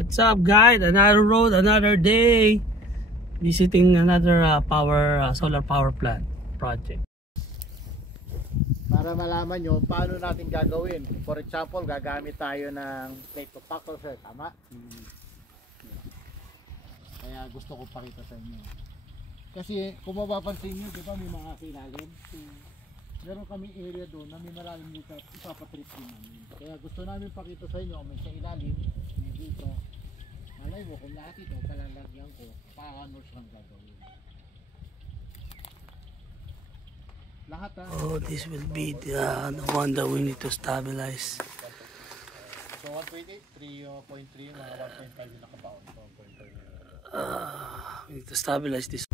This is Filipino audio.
What's up guys? Another road, another day. Visiting another solar power plant project. Para malaman nyo paano natin gagawin. For example, gagamit tayo ng plate compactor, sir. Tama? Kaya gusto ko pakita sa inyo. Kasi kung mapapansin nyo, di ba may mga kilalim? Meron kaming area doon na may malalim dito at ipapatrip din namin. Kaya gusto namin pakita sa inyo, may sa ilalim, may dito. Malay mo kung lahat ito palalagyan ko, paano siyang gagawin. Lahat Oh, this will be the one that we need to stabilize. So 120, 3.3, mga 1.5 yung nakabaon. So 1.5. We need to stabilize this.